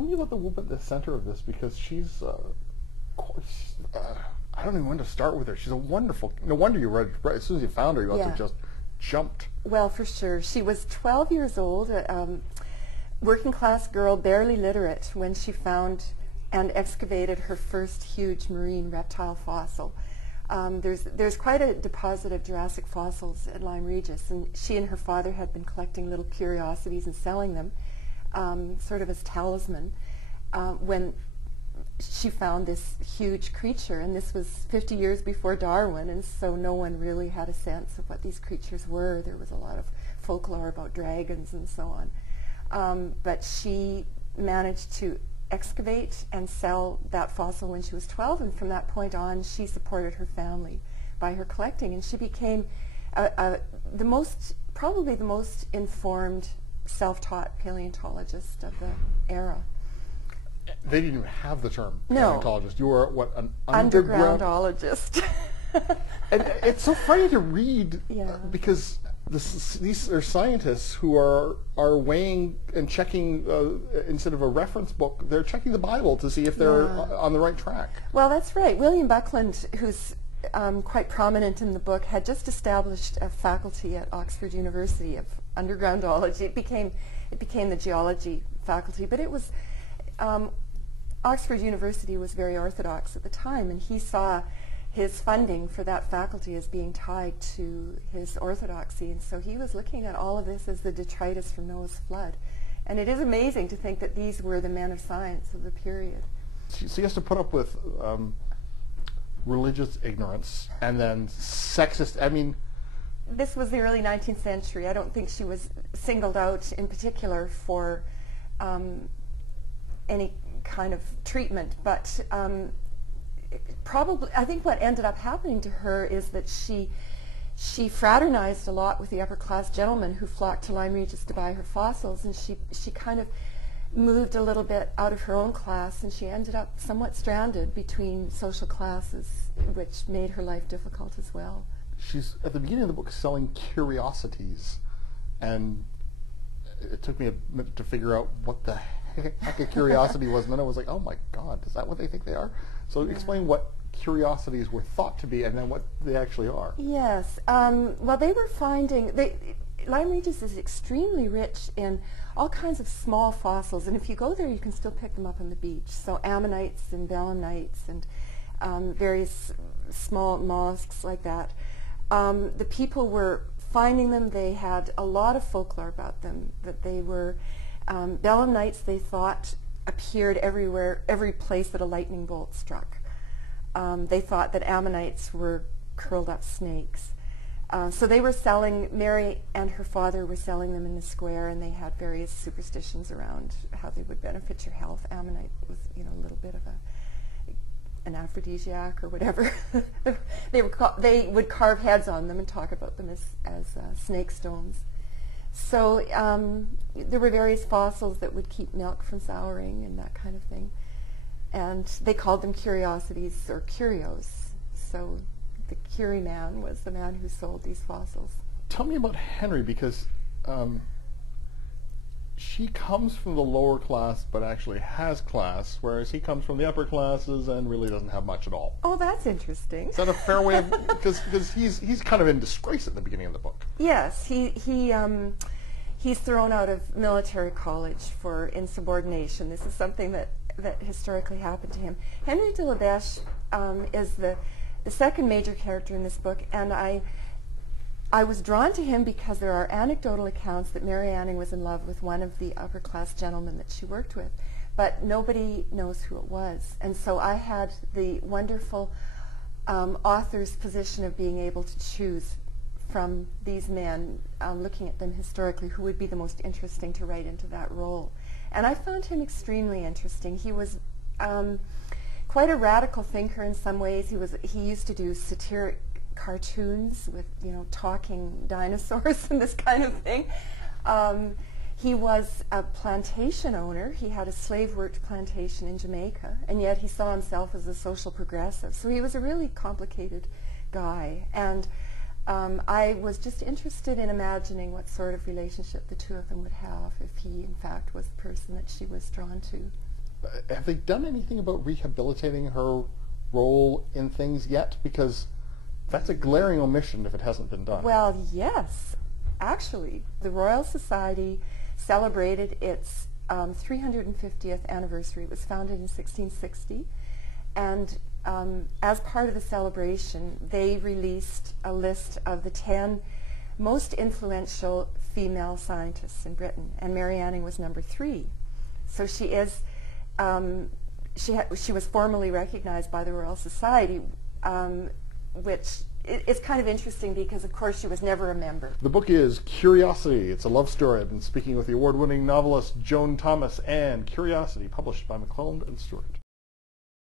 Tell me about the woman at the center of this, because she's, I don't even know when to start with her. She's a wonderful, no wonder you read, as soon as you found her, you must have just jumped. Well, for sure. She was 12 years old, working class girl, barely literate, when she found and excavated her first huge marine reptile fossil. There's quite a deposit of Jurassic fossils at Lyme Regis, and she and her father had been collecting little curiosities and selling them, sort of as talisman, when she found this huge creature. And this was 50 years before Darwin, and so no one really had a sense of what these creatures were. There was a lot of folklore about dragons and so on. But she managed to excavate and sell that fossil when she was 12, and from that point on she supported her family by her collecting, and she became probably the most informed, self-taught paleontologist of the era. They didn't even have the term No. paleontologist. You were, what, an undergroundologist. And it's so funny to read, Yeah. because these are scientists who are weighing and checking, instead of a reference book, they're checking the Bible to see if they're on the right track. Well, that's right. William Buckland, who's quite prominent in the book, had just established a faculty at Oxford University of undergroundology. It became the geology faculty, but it was Oxford University was very orthodox at the time, and he saw his funding for that faculty as being tied to his orthodoxy, and so he was looking at all of this as the detritus from Noah's flood. And it is amazing to think that these were the men of science of the period. So he has to put up with religious ignorance and then sexist, I mean... This was the early 19th century. I don't think she was singled out in particular for any kind of treatment, but probably, I think what ended up happening to her is that she fraternized a lot with the upper class gentlemen who flocked to Lyme Regis to buy her fossils, and she kind of moved a little bit out of her own class, and she ended up somewhat stranded between social classes, which made her life difficult as well. She's, at the beginning of the book, selling curiosities, and it took me a minute to figure out what the heck a curiosity was, and then I was like, oh my God, is that what they think they are? So explain what curiosities were thought to be and then what they actually are. Yes. Well, they were finding... Lyme Regis is extremely rich in all kinds of small fossils, and if you go there you can still pick them up on the beach. So ammonites and belemnites and various small mollusks like that. The people were finding them. They had a lot of folklore about them, that they were... belemnites, they thought, appeared everywhere, every place that a lightning bolt struck. They thought that ammonites were curled up snakes. So they were selling, Mary and her father were selling them in the square, and they had various superstitions around how they would benefit your health. Ammonite was, you know, a little bit of an aphrodisiac or whatever. They would carve heads on them and talk about them as snake stones. So there were various fossils that would keep milk from souring and that kind of thing. And they called them curiosities or curios. So the Curie man was the man who sold these fossils. Tell me about Henry, because she comes from the lower class but actually has class, whereas he comes from the upper classes and really doesn't have much at all. Oh, that's interesting. Is that a fair way of... because he's kind of in disgrace at the beginning of the book. Yes, he's thrown out of military college for insubordination. This is something that historically happened to him. Henry de la Beche is the second major character in this book, and I was drawn to him because there are anecdotal accounts that Mary Anning was in love with one of the upper class gentlemen that she worked with, but nobody knows who it was. And so I had the wonderful author's position of being able to choose from these men, looking at them historically, who would be the most interesting to write into that role. And I found him extremely interesting. He was quite a radical thinker in some ways. He used to do satiric cartoons with, you know, talking dinosaurs and this kind of thing. He was a plantation owner. He had a slave-worked plantation in Jamaica, and yet he saw himself as a social progressive. So he was a really complicated guy. And I was just interested in imagining what sort of relationship the two of them would have if he, in fact, was the person that she was drawn to. have they done anything about rehabilitating her role in things yet? Because that's a glaring omission if it hasn't been done. Well, yes. Actually, the Royal Society celebrated its 350th anniversary. It was founded in 1660, and as part of the celebration, they released a list of the 10 most influential female scientists in Britain, and Mary Anning was number 3. So she is, she was formally recognized by the Royal Society, which it's kind of interesting because, of course, she was never a member. The book is Curiosity. It's a love story. I've been speaking with the award-winning novelist Joan Thomas and Curiosity, published by McClelland and Stewart.